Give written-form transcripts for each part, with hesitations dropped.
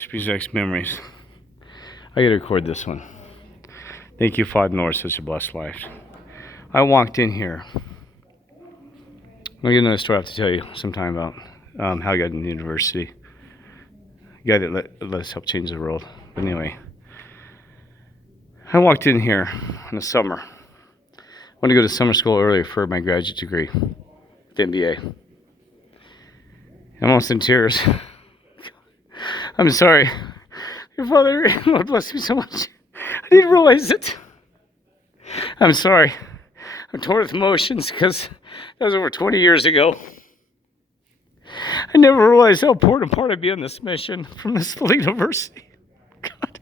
Next memories. I gotta record this one. Thank you, Father North, such a blessed life. I walked in here. I'll get another story I have to tell you sometime about how I got into university. The guy that let us help change the world. But anyway, I walked in here in the summer. I wanted to go to summer school earlier for my graduate degree, the MBA. I'm almost in tears. I'm sorry. Your Father, Lord bless me so much. I didn't realize it. I'm sorry. I'm torn with emotions because that was over 20 years ago. I never realized how important a part I'd be on this mission from this little university. God.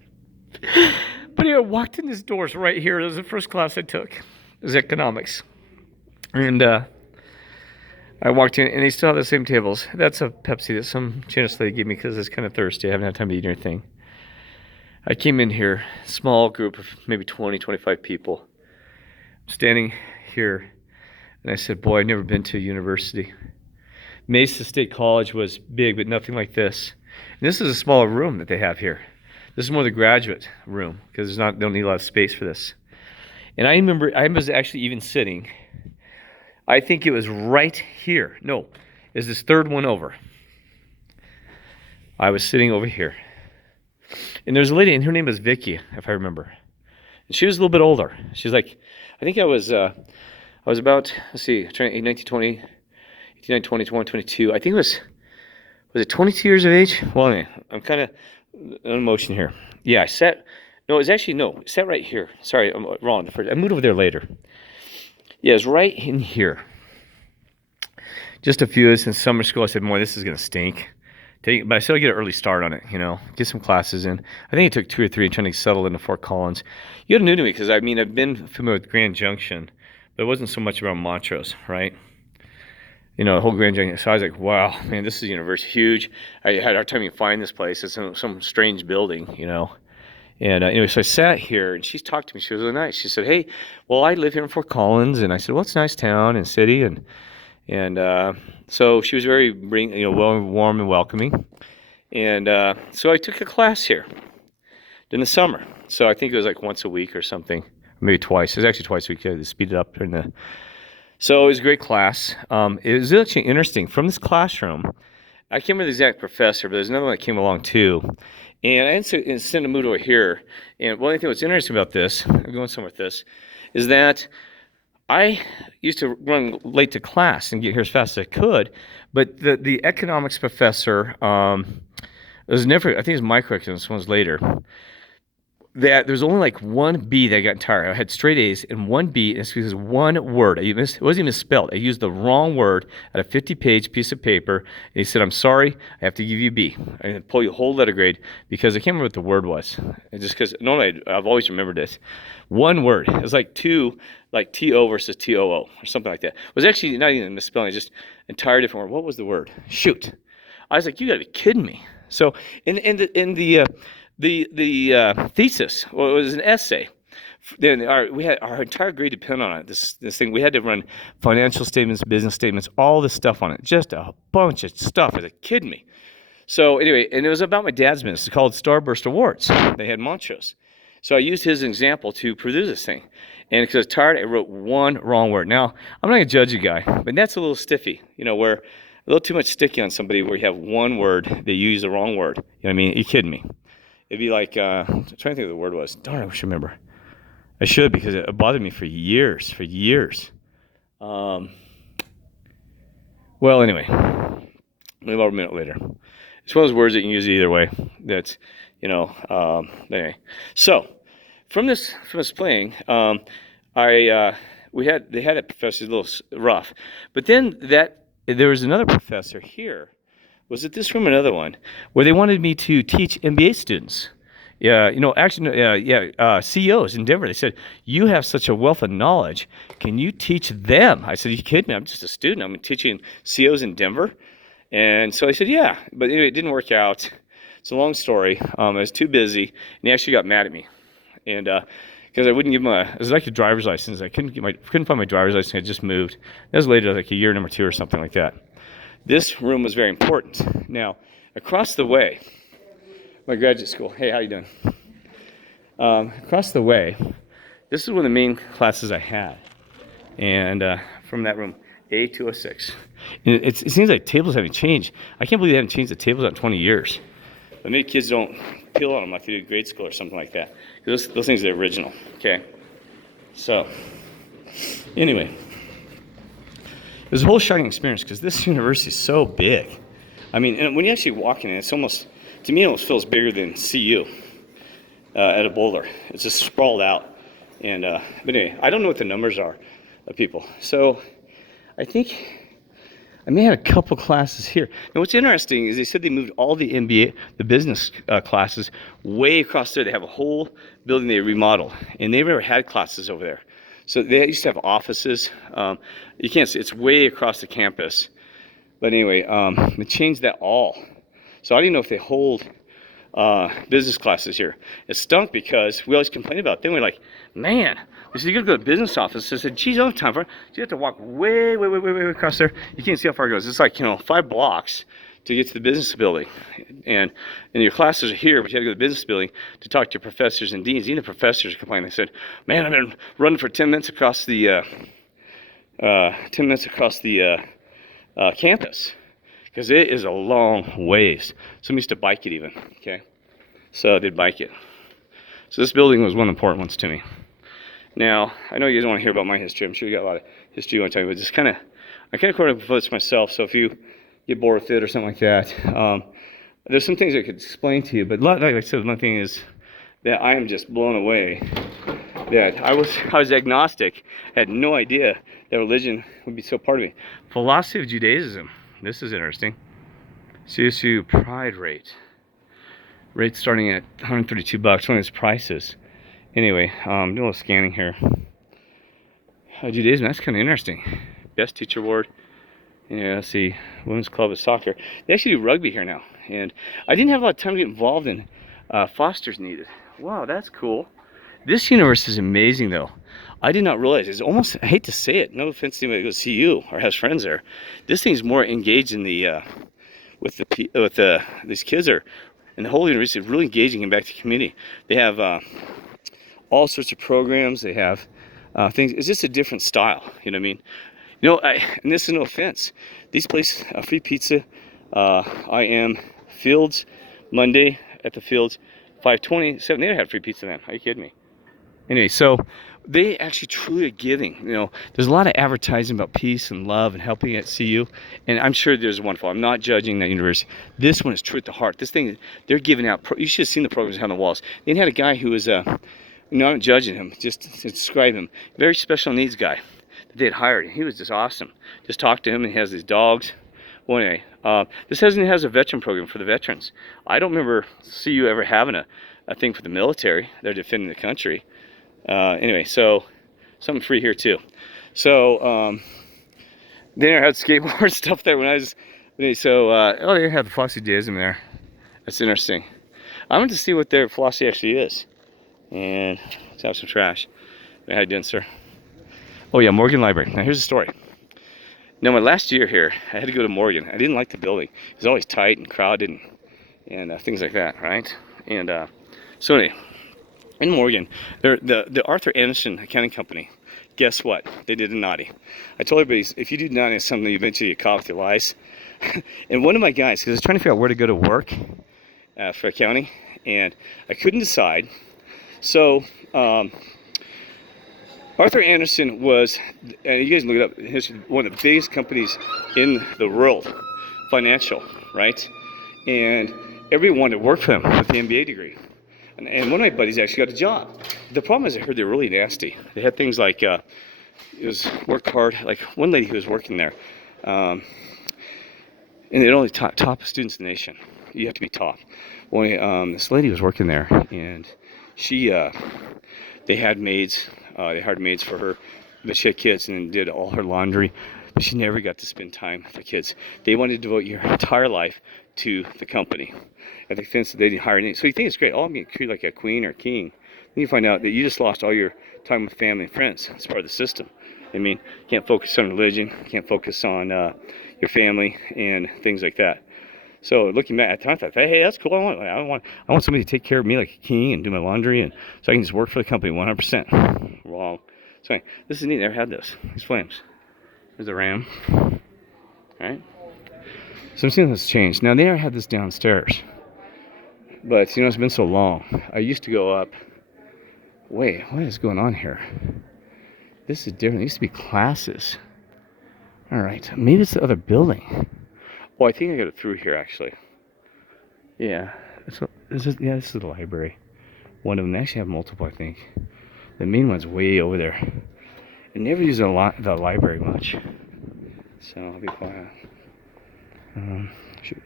But I walked in these doors right here. It was the first class I took. It was economics. And I walked in, and they still have the same tables. That's a Pepsi that some Chinese lady gave me because I was kind of thirsty. I haven't had time to eat anything. I came in here, small group of maybe 20, 25 people, standing here, and I said, boy, I've never been to a university. Mesa State College was big, but nothing like this. And this is a smaller room that they have here. This is more the graduate room because they don't need a lot of space for this. And I remember I was actually even sitting, I think it was right here. No, it's this third one over. I was sitting over here. And there's a lady, and her name was Vicky, if I remember. And she was a little bit older. She's like, I think I was about, let's see, 19, 20, 18, 20, 21, 22. I think it was it 22 years of age? Well, anyway, I'm kind of on emotion here. Yeah, I sat right here. Sorry, I'm wrong. I moved over there later. Yeah, it was right in here. Just a few of us in summer school. I said, boy, this is going to stink. But I still get an early start on it, get some classes in. I think it took 2 or 3 trying to settle into Fort Collins. You got new to me because, I've been familiar with Grand Junction, but it wasn't so much about Montrose, right? The whole Grand Junction. So I was like, wow, man, this is university, huge. I had a hard time even find this place. It's in some strange building, And anyway, so I sat here, and she talked to me. She was really nice. She said, hey, well, I live here in Fort Collins. And I said, well, it's a nice town and city. And so she was very, warm and welcoming. And so I took a class here in the summer. So I think it was like once a week or something, maybe twice. It was actually twice a week. I had to speed it up. So it was a great class. It was actually interesting. From this classroom, I can't remember the exact professor, but there's another one that came along too. And I instead of moved over here. And one thing that's interesting about this, I'm going somewhere with this, is that I used to run late to class and get here as fast as I could, but the economics professor was never, I think it was microeconomics, one was later, that there's only like one B that I got tired. I had straight A's and one B, and it's because one word. It wasn't even misspelled. I used the wrong word at a 50-page piece of paper, and he said, I'm sorry, I have to give you a B. I'm going to pull you a whole letter grade because I can't remember what the word was. And just because, normally I've always remembered this. One word. It was like T-O versus T-O-O or something like that. It was actually not even a misspelling, just an entire different word. What was the word? Shoot. I was like, you got to be kidding me. So in the thesis, well, it was an essay. Then we had our entire grade depended on it. This thing, we had to run financial statements, business statements, all this stuff on it. Just a bunch of stuff. I was like, kidding me. So anyway, and it was about my dad's business. It's called Starburst Awards. They had Montrose. So I used his example to produce this thing. And because I was tired, I wrote one wrong word. Now, I'm not going to judge a guy, but that's a little stiffy, where a little too much sticky on somebody where you have one word that you use the wrong word. You know what I mean? Are you kidding me? It'd be like, I'm trying to think of the word was. Darn, I wish I remember. I should, because it bothered me for years. Well, anyway, maybe about a minute later. It's one of those words that you can use either way. That's, anyway. So, from this playing, they had a professor a little rough, but then there was another professor here. Was it this room or another one where they wanted me to teach MBA students? Yeah, CEOs in Denver. They said, you have such a wealth of knowledge. Can you teach them? I said, are you kidding me? I'm just a student. I'm teaching CEOs in Denver. And so I said, yeah. But anyway, it didn't work out. It's a long story. I was too busy, and he actually got mad at me. And because I wouldn't give him it was like a driver's license. I couldn't find my driver's license. I just moved. That was later, like a year number 2 or something like that. This room was very important. Now, across the way my graduate school. Hey, how you doing? Across the way, this is one of the main classes I had, and from that room, A206. And it seems like tables haven't changed. I can't believe they haven't changed the tables in 20 years. But maybe kids don't peel on them like they did in grade school or something like that. Those things are original, okay? So, anyway, it was a whole shocking experience because this university is so big. I mean, and when you actually walk in, it's almost, to me, it almost feels bigger than CU at a Boulder. It's just sprawled out. And but anyway, I don't know what the numbers are of people. So I think I may have a couple classes here. Now, what's interesting is they said they moved all the MBA, the business classes, way across there. They have a whole building they remodeled, and they never had classes over there. So they used to have offices. You can't see, it's way across the campus. But anyway, they changed that all. So I don't even know if they hold business classes here. It stunk because we always complained about it. Then we're like, man, we said, you're going to go to the business office. I said, geez, I don't have time for it. You have to walk way across there. You can't see how far it goes. It's like, 5 blocks to get to the business building. And your classes are here, but you have to go to the business building to talk to your professors and deans. Even the professors are complaining. They said, man, I've been running for 10 minutes across the campus, because it is a long ways. Some used to bike it even, okay? So they'd bike it. So this building was one of the important ones to me. Now, I know you guys want to hear about my history. I'm sure you got a lot of history you want to tell me, but just I kind of quoted this myself, so if you get bored with it or something like that, there's some things I could explain to you, but like I said, one thing is that I am just blown away that I was agnostic, had no idea that religion would be so part of me. Philosophy of Judaism. This is interesting. CSU Pride rate starting at $132, one of its prices. Anyway, doing a little scanning here. Judaism, that's kind of interesting. Best teacher award. Yeah, let's see. Women's club of soccer. They actually do rugby here now, and I didn't have a lot of time to get involved in fosters needed. Wow, that's cool. This universe is amazing, though. I did not realize. It's almost, I hate to say it, no offense to anybody that goes to CU or has friends there. This thing's more engaged in the these kids are, and the whole university is really engaging in back to the community. They have all sorts of programs. They have things. It's just a different style. You know what I mean? And this is no offense. These places, free pizza. I am Fields Monday at the Fields, 527. They had free pizza then. Are you kidding me? Anyway, so they actually truly are giving. There's a lot of advertising about peace and love and helping at CU, and I'm sure there's wonderful. I'm not judging that university. This one is true at the heart. This thing, they're giving out. You should have seen the programs on the walls. They had a guy who was, I'm not judging him, just to describe him, very special needs guy that they had hired. He was just awesome. Just talk to him, and he has these dogs. Well, anyway, this has a veteran program for the veterans. I don't remember CU ever having a thing for the military. They're defending the country. Anyway, so something free here too. So they had skateboard stuff there when I was. So they had the philosophy of Judaism there. That's interesting. I went to see what their philosophy actually is, and let's have some trash. How you doing, sir? Oh yeah, Morgan Library. Now here's the story. Now my last year here, I had to go to Morgan. I didn't like the building. It was always tight and crowded and things like that, right? And so anyway. In Morgan, the Arthur Anderson Accounting Company, guess what? They did a naughty. I told everybody, if you do naughty something, you eventually get caught with your lies. And one of my guys, because I was trying to figure out where to go to work for accounting, and I couldn't decide. So Arthur Anderson was, and you guys look it up, one of the biggest companies in the world, financial, right? And everyone wanted to work for him with the MBA degree. And one of my buddies actually got a job. The problem is I heard they were really nasty. They had things like, it was work hard. Like one lady who was working there, and they'd only top students in the nation. You have to be top. Well, this lady was working there, and they had maids. They hired maids for her, but she had kids and did all her laundry. But she never got to spend time with the kids. They wanted to devote your entire life to the company. At the expense that they didn't hire any. So you think it's great. Oh, I'm getting treated like a queen or king. Then you find out that you just lost all your time with family and friends. It's part of the system. I mean, you can't focus on religion. You can't focus on your family and things like that. So looking back at the time, I thought, hey, that's cool. I want somebody to take care of me like a king and do my laundry, and so I can just work for the company 100%. Wrong. So anyway, this is neat. Never had this. These flames. There's the ram. All right. So I'm seeing this change. Now they never had this downstairs, but you know it's been so long. I used to go up. Wait, what is going on here? This is different. There used to be classes. All right, maybe it's the other building. Oh, I think I got it through here actually. Yeah, this is the library. One of them. They actually have multiple, I think. The main one's way over there. I never use the library much, so I'll be quiet. Shoot.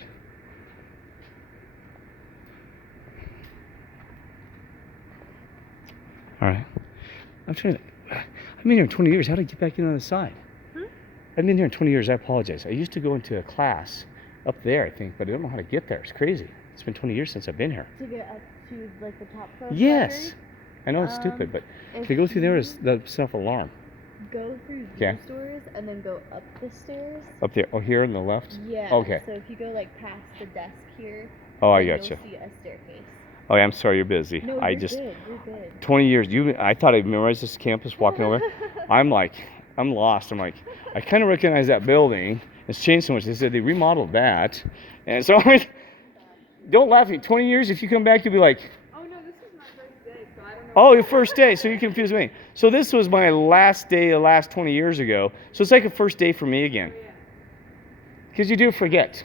All right. I've been here 20 years. How did I get back in on the side? I've been here in 20 years. I apologize. I used to go into a class up there, I think, but I don't know how to get there. It's crazy. It's been 20 years since I've been here. To get up to like the top floor? Yes. I know it's stupid, but to go through there is the self-alarm. Go through these doors and then go up the stairs. Up there. Oh, here on the left? Yeah. Okay. So if you go like past the desk here, oh, I gotcha. You'll see a staircase. Oh, yeah, I'm sorry, you're busy. No, you're good. You're good. 20 years. I thought I memorized this campus walking over. I'm lost. I'm like, I kind of recognize that building. It's changed so much. They said they remodeled that. And so, don't laugh at me. 20 years, if you come back, you'll be like, oh, no, this is my first day, so I don't know. oh, your first day, so you confused me. So this was my last day the last 20 years ago. So it's like a first day for me again. Because you do forget.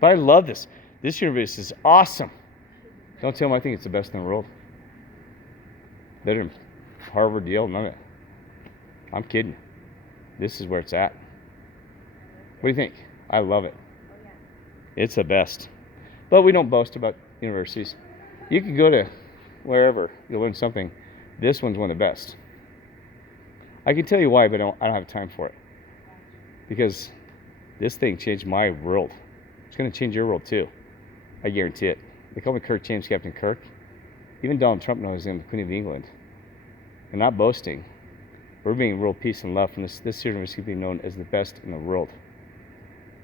But I love this. This university is awesome. Don't tell them I think it's the best in the world. Better than Harvard, Yale, none of it. I'm kidding. This is where it's at. What do you think? I love it. It's the best. But we don't boast about universities. You can go to wherever, you'll learn something. This one's one of the best. I can tell you why, but I don't have time for it. Because this thing changed my world. It's going to change your world too. I guarantee it. They call me Kirk James, Captain Kirk. Even Donald Trump knows him, the Queen of England. I'm not boasting. We're being real peace and love, and this university will be known as the best in the world,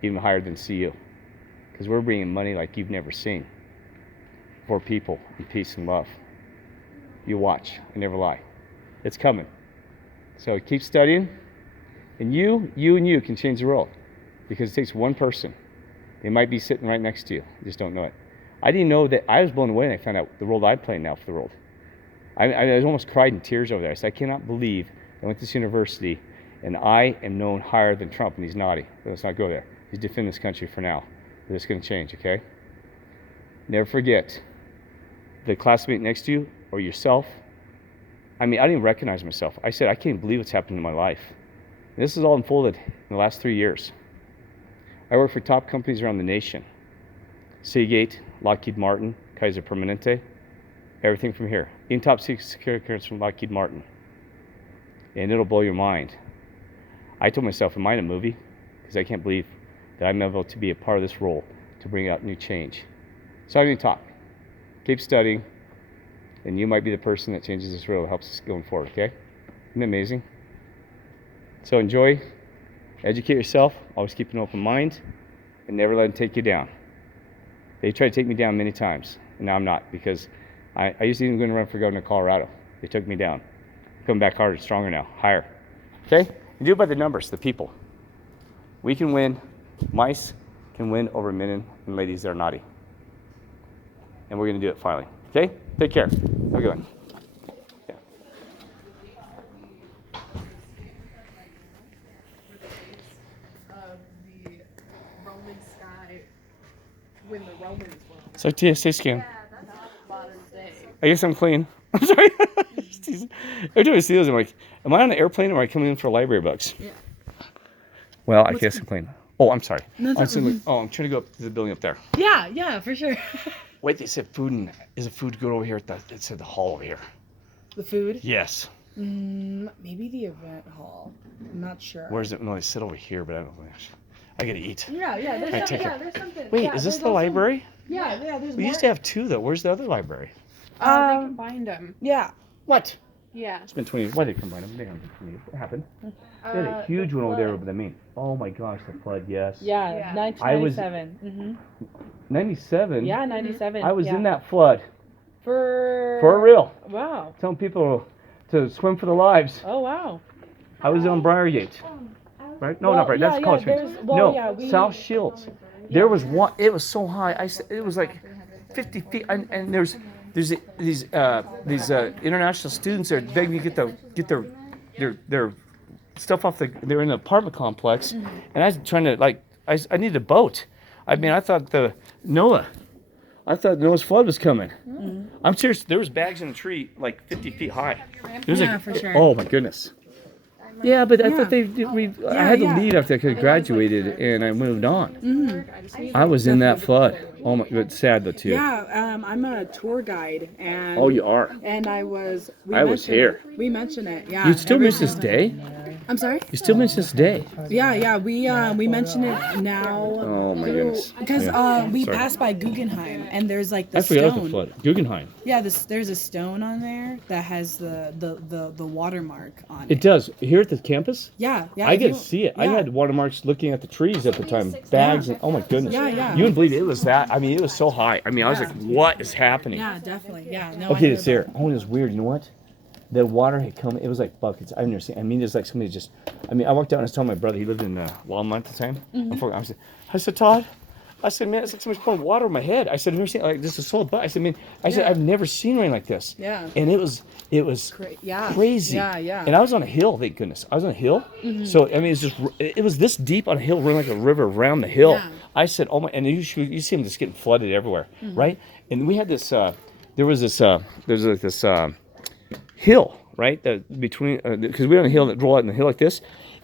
even higher than CU, because we're bringing money like you've never seen for people in peace and love. You watch, I never lie. It's coming. So keep studying, and you can change the world, because it takes one person. They might be sitting right next to you. You just don't know it. I didn't know that. I was blown away when I found out the role I play now for the world. I almost cried in tears over there. I said, I cannot believe I went to this university and I am known higher than Trump, and he's naughty. Let's not go there. He's defending this country for now. But it's going to change, okay? Never forget, the classmate next to you or yourself. I mean, I didn't even recognize myself. I said, I can't believe what's happened in my life. And this is all unfolded in the last 3 years. I work for top companies around the nation. Seagate, Lockheed Martin, Kaiser Permanente, everything from here. Even top security clearance from Lockheed Martin. And it'll blow your mind. I told myself, am I in a movie? Because I can't believe that I'm able to be a part of this role to bring out new change. So I'm going to talk. Keep studying, and you might be the person that changes this world, helps us going forward, okay? Isn't it amazing? So enjoy, educate yourself, always keep an open mind, and never let them take you down. They tried to take me down many times, and now I'm not, because I used to even go and run for governor of Colorado. They took me down. I'm coming back harder, stronger now, higher. Okay? You do it by the numbers, the people. We can win. Mice can win over men and ladies that are naughty. And we're going to do it finally. Okay? Take care. Have a good one. Yeah. Of the Roman sky when the Romans were. So TSA scan. Yeah, that's modern day. I guess I'm clean. I'm sorry. Every time I see those, I'm like, am I on an airplane or am I coming in for library books? Yeah. Well, I guess I'm clean. Oh, I'm sorry. No, I'm trying to go up to the building up there. Yeah, for sure. Wait, they said food is it food good over here? It said the hall over here. The food? Yes. Maybe the event hall. I'm not sure. Where's it? No, they sit over here, but I don't know. I gotta eat. Yeah. Alright, take care. There's something. Wait, yeah, is this there's the also- library? Yeah, there's We used to have two though. Where's the other library? they combined them. Yeah. What? Yeah. It's been 20 years. Why did they combine them? They haven't been 20 years. What happened? They had a huge one over there over the main. Oh my gosh, the flood, yes. Yeah, Yeah. 1997. 97? Yeah, 97. I was yeah. in that flood. For real. Wow. Telling people to swim for their lives. Oh wow. I was on Briargate. Right? No, Well, not Briargate. yeah, That's yeah, College Springs. there's- well, No, yeah, we- South Shields. There was one. It was so high. It was like 50 feet. And there's these international students that are begging me to get their stuff off they're in an apartment complex, and I was trying to I needed a boat. I mean, I thought Noah's flood was coming. I'm serious. There was bags in a tree like 50 feet high. It was Yeah, like, for sure. oh my goodness. Yeah, but I Yeah. thought I had to yeah. leave after I graduated and I moved on. I was in that flood. Oh my, but sad though too. Yeah, I'm a tour guide, and Oh, you are. and I was mentioned here. We mention it. Yeah. You still every miss this time. day? I'm sorry. You still miss this day? Yeah, we mention it now. Oh my goodness. Because Yeah. we Sorry. passed by Guggenheim, and there's like the I forgot about the stone. flood. Guggenheim. Yeah, there's a stone on there that has the watermark on it. It does. Here at the campus? Yeah, yeah. I if get you- to see it. I yeah. had watermarks looking at the trees at the time. Bags and oh my goodness. Yeah, yeah. You wouldn't believe it. It was that. I mean, it was so high. I mean, I was like, what is happening? Yeah, definitely. Yeah. No. Okay, I it's there. Oh, it was weird. You know what? The water had come. It was like buckets. I've never seen. I mean, it's like somebody just. I mean, I walked out and I was telling my brother. He lived in Longmont at the time. I said, Todd. I said, man, it's like somebody's pouring water over my head. I said, I've never seen like this is so butt. I said, man, Yeah. I've never seen rain like this. Yeah. And it was Yeah. crazy. Yeah, yeah. And I was on a hill. Thank goodness, I was on a hill. So I mean, it's just it was this deep on a hill, running like a river around the hill. Yeah. I said, oh my, and you see them just getting flooded everywhere, right? And we had this. There's like this hill, right? That between because we're on a hill that roll out in the hill like this.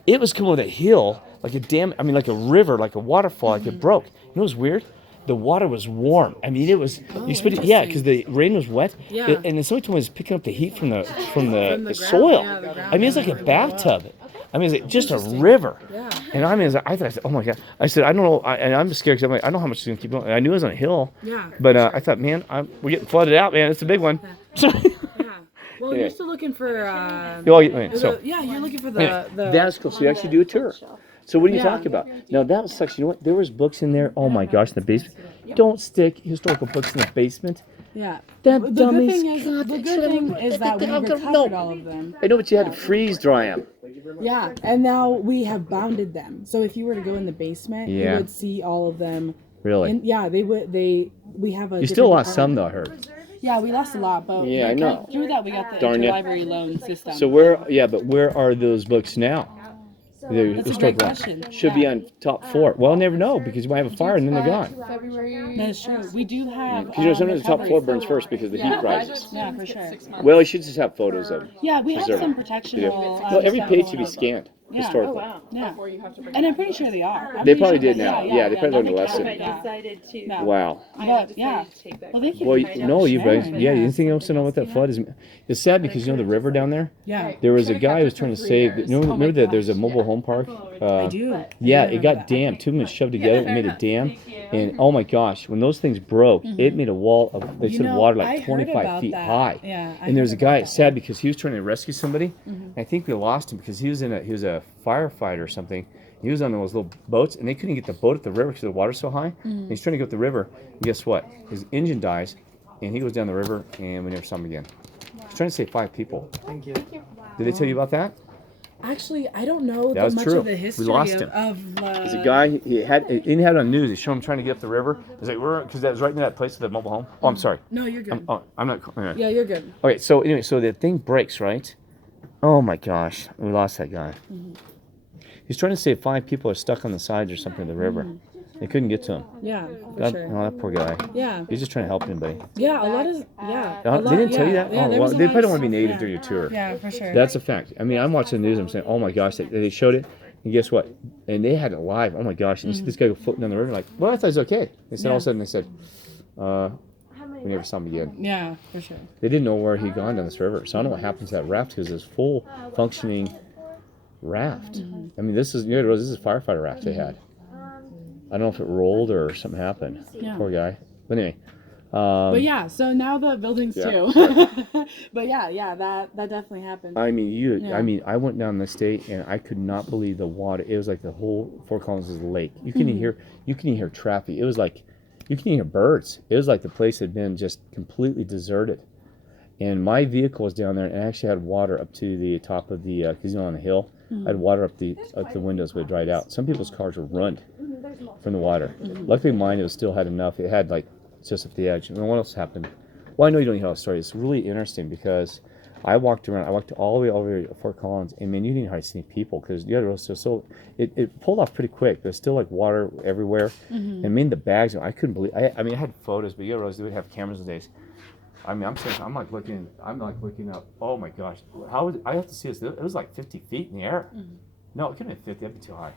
It was coming with a hill like a dam. I mean, like a river, like a waterfall. Like it broke. You know what's weird? The water was warm. I mean, it was. You expect it, yeah, because the rain was wet. Yeah. And the summertime was picking up the heat from the ground, soil. yeah, the ground I mean, it's like a bathtub. I mean, it's like just a river. Yeah. And I mean, I thought, oh my god. I said, I don't know. And I'm scared because I'm like, I don't know how much it's gonna keep going. And I knew it was on a hill. Yeah. But I thought, man, we're getting flooded out, man. It's a big one. Yeah. Well, Yeah. you're still looking for. Yeah, you're looking for anyway, the. that's cool. So you actually do a tour. So what are you Yeah. talking about? Now that was sucks. You know what? There was books in there. Oh my gosh, in the basement. Don't stick historical books in the basement. Yeah. That The dummies. good thing is, that we recovered all of them. I know, but you had to freeze dry them. Yeah, and now we have bounded them. So if you were to go in the basement, Yeah. you would see all of them. Really? And yeah, they would. We have a. You still different lost some department. though, I heard. Yeah, we lost a lot, but Yeah, I know. through that we got the Darn ya. interlibrary loan system. So but where are those books now? The That's a historical great ones. question. Should be on top 4. Well, I'll never know because you might have a fire and then they're gone. February. That is true. We do have. Because you know sometimes the top recovery. floor burns first because the heat rises. Yeah, for sure. Well, you should just have photos of them. Yeah, we have Preserve some them. protection. You do. No, every page should be scanned Yeah. historically. Yeah. And I'm pretty sure they are. I'm They pretty probably sure did now. that- Yeah, they probably learned a they'll lesson. be covered, Decided to. Yeah. Wow. But yeah. Well, thank you. Well, for no, you guys. sharing. Yeah, anything else to know what that flood is? It's sad because you know the river down there. Yeah. There was a guy who was trying to save. You know, Oh my remember that gosh. there's a mobile home park. I do. Yeah, I it remember got that. dammed. 2 minutes shoved together and made a dam. And oh my gosh, when those things broke, it made a wall of they You said know, water I like heard 25 about feet that. high. Yeah, I And there's a heard guy. about It's sad because he was trying to rescue somebody. I think we lost him because he was a firefighter or something. He was on those little boats and they couldn't get the boat at the river because the water's so high. And he's trying to go up the river. And guess what? His engine dies, and he goes down the river, and we never saw him again. He's trying to save 5 people. Thank you. Did they tell you about that? Actually, I don't know That was much true. of the We history lost him. of There's a guy. He had it on news. They showed him trying to get up the river. He's like, because that was right in that place with the mobile home. Oh, I'm sorry. No, you're good. I'm not. Okay. Yeah, you're good. Okay, so anyway, so the thing breaks, right? Oh my gosh, we lost that guy. He's trying to save 5 people are stuck on the sides or something of the river. They couldn't get to him. Yeah, for That, sure. oh, that poor guy. Yeah. He's just trying to help anybody. Yeah, a lot of yeah. Oh, a lot- they didn't tell you yeah, that? Yeah, Oh, there well, was a they lot probably don't of want to be native stuff, during your tour. Yeah, for sure. That's a fact. I mean, I'm watching the news. I'm saying, oh my gosh, they showed it, and guess what? And they had it live. Oh my gosh! And you see this guy go floating down the river. Like, well, I thought it was okay. They said all of a sudden they said, we never saw him again. Yeah, for sure. They didn't know where he'd gone down this river. So I don't know what happened to that raft because it's full functioning raft. I mean, this is a firefighter raft they had. I don't know if it rolled or something happened. Yeah. Poor guy. But anyway, But yeah, so now the buildings Yeah. too. But yeah, that definitely happened. I mean, Yeah. I went down the state and I could not believe the water. It was like the whole Fort Collins is a lake. You can hear traffic. It was like you can hear birds. It was like the place had been just completely deserted. And my vehicle was down there, and I actually had water up to the top of the, because on the hill, I had water up the windows, but it dried out. Some people's cars were ruined from the water. Luckily, mine it still had enough. It had like just at the edge. And then what else happened? Well, I know you don't hear the story. It's really interesting because I walked around. I walked all the way over to Fort Collins, and man, you didn't hardly see people because you had to so it pulled off pretty quick. There's still like water everywhere, and I mean the bags. I couldn't believe. I mean, I had photos, but you realize they would have cameras these days. I mean, I'm like looking up. Oh my gosh, how I have to see this? It was like 50 feet in the air. No, it couldn't have been 50. That'd be too high.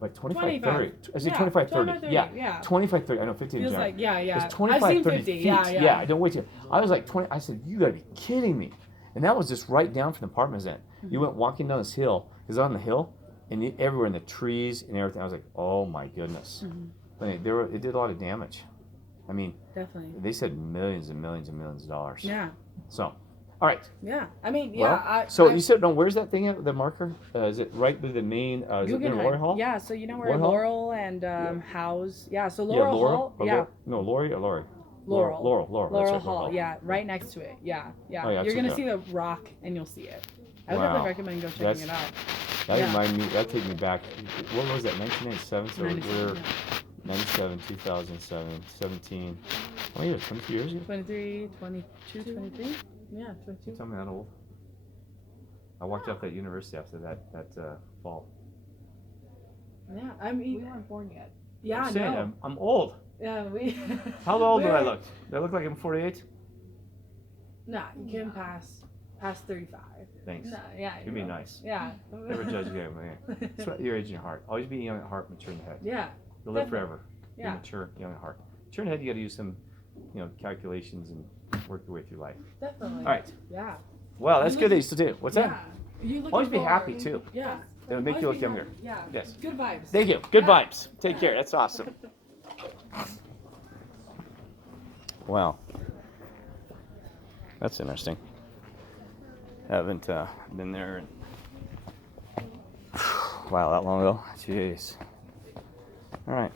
Like 25, 30. I say 25, 30. Yeah, 25, 30. I know 50 Feels in like, yeah. It's 25, I've seen 30 50. feet. Yeah. Don't wait till. I was like 20. I said, you gotta be kidding me. And that was just right down from the apartment I was in. You went walking down this hill, because on the hill, and everywhere in the trees and everything. I was like, oh my goodness. I mean, it did a lot of damage. I mean, Definitely. they said millions and millions and millions of dollars. Yeah. So, all right. Yeah. I mean, Well, you said, no, where's that thing at, the marker? Is it right with the main, is it near Lori Hall? Yeah, so you know where Laurel Hall? Laurel and House. Yeah, so Laurel Laura, Hall. or Yeah. no, Lori or Lori? Laurel. Laurel. That's right, Hall. Yeah, right next to it. Yeah. Oh, yeah, You're gonna check see the rock and you'll see it. I would Wow. definitely recommend go checking it out. That Yeah. reminds me, that take me back, what was that, 1997? So 97, we're 97, 2007, 17, oh yeah, 22 years ago? 23, 22, 23? Yeah, 22. Tell me that old. I walked out that university after that fall. Yeah, I mean, We weren't born yet. yeah, I'm saying, no. I'm old. Yeah, we. How old do I we're- look? Do I look like I'm 48? Nah, you can pass 35. Thanks. Nah, yeah. You'd be you know. nice. Yeah. Never judge you, man. That's what your age in your heart. Always be young at heart, mature in the head. Yeah. You'll live Definitely. forever. Be Yeah. mature, young at heart. Mature in the head, you got to use some, calculations and work your way through life. Definitely. All right. Yeah. Well, that's good that you still do. What's that? You Always be happy too. Yeah. It'll make you Always look be younger. happy. Yeah. Yes. Good vibes. Thank you. Good Yeah. vibes. Take care. That's awesome. Wow. That's interesting. Haven't been there in wow, that long ago. Jeez. All right.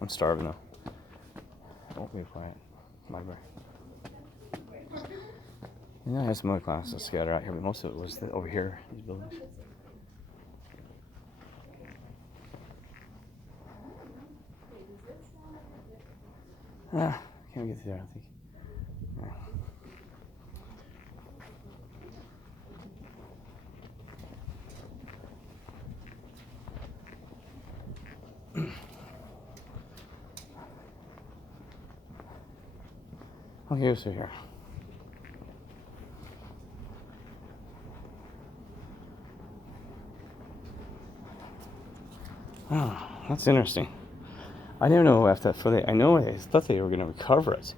I'm starving though. Don't be quiet. Library. I have some other classes scattered out here, but most of it was over here, these buildings. Can't get through there, I think. Okay, so here. Oh, that's interesting. I didn't know after that. I thought they were going to recover it.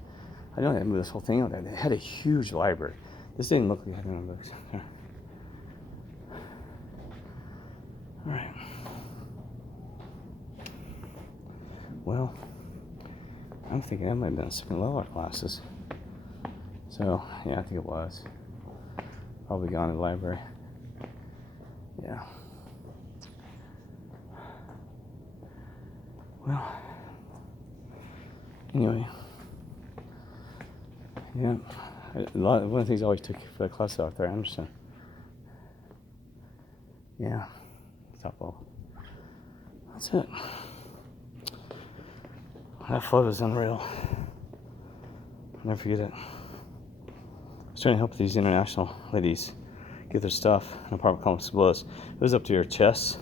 I know they moved this whole thing out there. They had a huge library. This didn't look like it had any books. All right. Well, I'm thinking that might have been second level art classes. So, yeah, I think it was. Probably gone to the library. Yeah. Well, anyway. Yeah. One of the things I always took for the class out there, I understand. Yeah. Top ball. That's it. That float is unreal. I'll never forget it. I was trying to help these international ladies get their stuff in an apartment complex below us. It was up to their chests,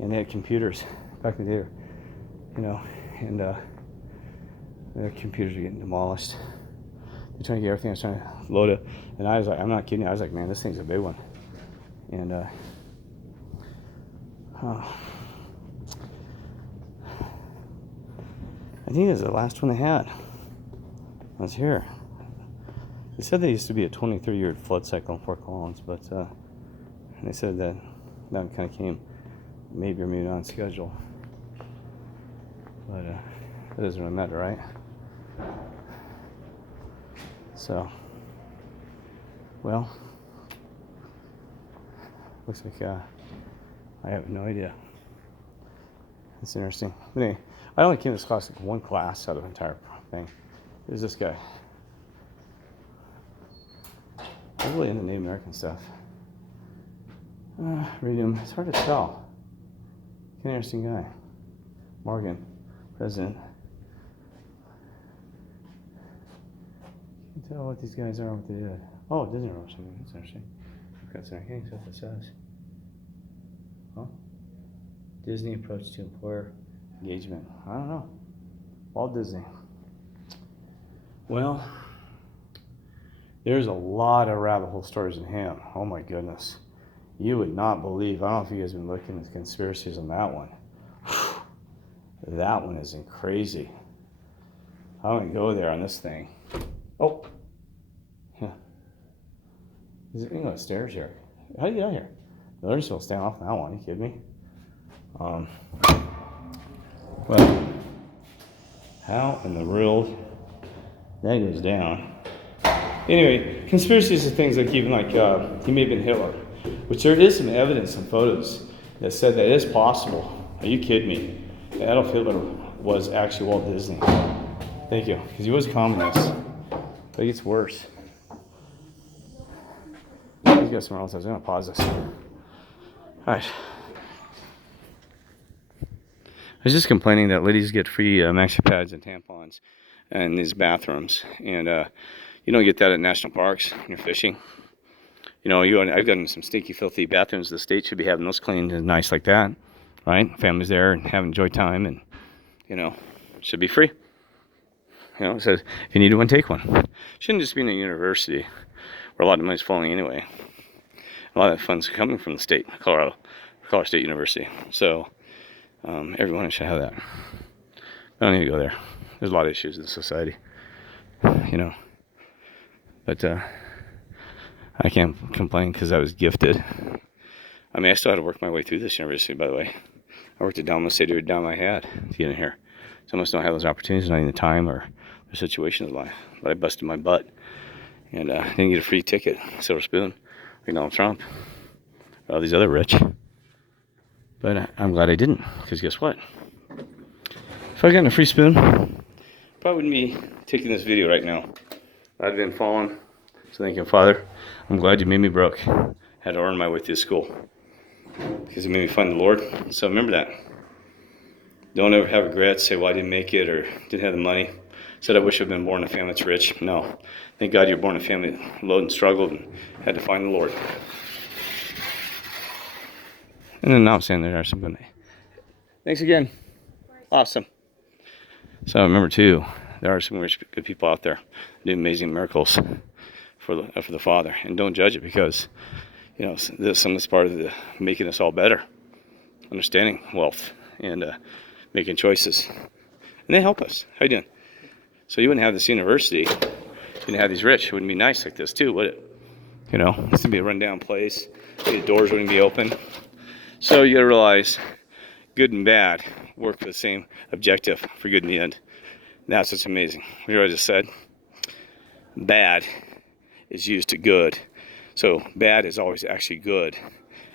and they had computers back in the day, and their computers were getting demolished. They're trying to get everything. I was trying to load it, and I was like, I'm not kidding you. I was like, man, this thing's a big one, and I think it was the last one they had. I was here. They said there used to be a 23-year flood cycle in Fort Collins, but they said that kind of came maybe or maybe not on schedule. But it doesn't really matter, right? So, well, looks like I have no idea. It's interesting. But anyway, I only came to this class like one class out of the entire thing. There's this guy. I'm really into Native American stuff. Read him. It's hard to tell. An interesting guy. Morgan, president. You can tell what these guys are, what they did. Oh, Disney wrote something. That's interesting. That's anything stuff that says. Huh? Disney approach to employer engagement. I don't know. Walt Disney. Well, there's a lot of rabbit hole stories in him. Oh my goodness. You would not believe. I don't know if you guys have been looking at the conspiracies on that one. That one isn't crazy. I don't go there on this thing. Oh. Yeah. Is it going upstairs here? How do you get out here? The others will stand off on that one. Are you kidding me? Well, how in the world that goes down? Anyway, conspiracies are things like even like he may have been Hitler, which there is some evidence and photos that said that it is possible. Are you kidding me? Adolf Hitler was actually Walt Disney. Thank you, because he was a communist. But it gets worse. Let's go somewhere else. I was going to pause this. All right. I was just complaining that ladies get free maxi pads and tampons in these bathrooms, and you don't get that at national parks when you're fishing. You know, I've gotten some stinky, filthy bathrooms. The state should be having those cleaned and nice like that, right? Families there and having enjoy time, and you know, should be free. You know, it says if you need one, take one. Shouldn't just be in a university where a lot of money's flowing anyway. A lot of that funds coming from the state, Colorado State University. So everyone should have that. I don't need to go there. There's a lot of issues in society, you know. But I can't complain because I was gifted. I mean, I still had to work my way through this university, by the way. I worked a down city down my head to get in here. Some of us don't have those opportunities, not even the time or the situation of life. But I busted my butt and didn't get a free ticket, silver spoon, like Donald Trump, or all these other rich. But I'm glad I didn't, because guess what? If I'd gotten a free spoon, probably wouldn't be taking this video right now. I'd been falling. So thank you, Father. I'm glad you made me broke. I had to earn my way through school because it made me find the Lord. So remember that. Don't ever have regrets. Say, well, I didn't make it or didn't have the money. Said, I wish I'd been born in a family that's rich. No. Thank God you're born in a family that loaded and struggled and had to find the Lord. And then now I'm saying there are some good. Thanks again. Awesome. So remember too, there are some rich, good people out there doing amazing miracles for the Father, and don't judge it because you know some of this part of the making us all better, understanding wealth and making choices, and they help us. How you doing? So you wouldn't have this university, you didn't have these rich. It wouldn't be nice like this too, would it? You know, this would be a rundown place. The doors wouldn't be open. So you gotta realize, good and bad work for the same objective for good in the end. And that's what's amazing. You know what I just said? Bad is used to good. So bad is always actually good,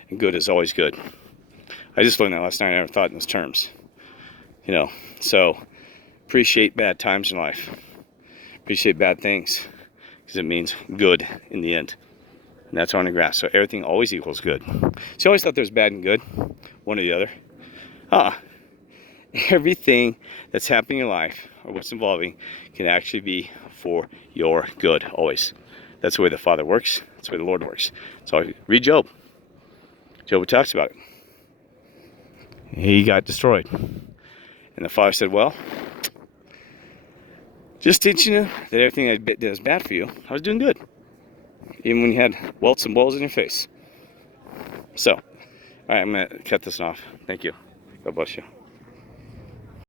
and good is always good. I just learned that last night. I never thought in those terms. You know, so appreciate bad times in life. Appreciate bad things, because it means good in the end. And that's on the grass. So everything always equals good. So you always thought there was bad and good, one or the other. Everything that's happening in your life, or what's involving, can actually be for your good, always. That's the way the Father works. That's the way the Lord works. So read Job. Job talks about it. He got destroyed. And the Father said, well, just teaching you that everything I did was bad for you, I was doing good. Even when you had welts and boils in your face. So, all right, I'm going to cut this off. Thank you. God bless you.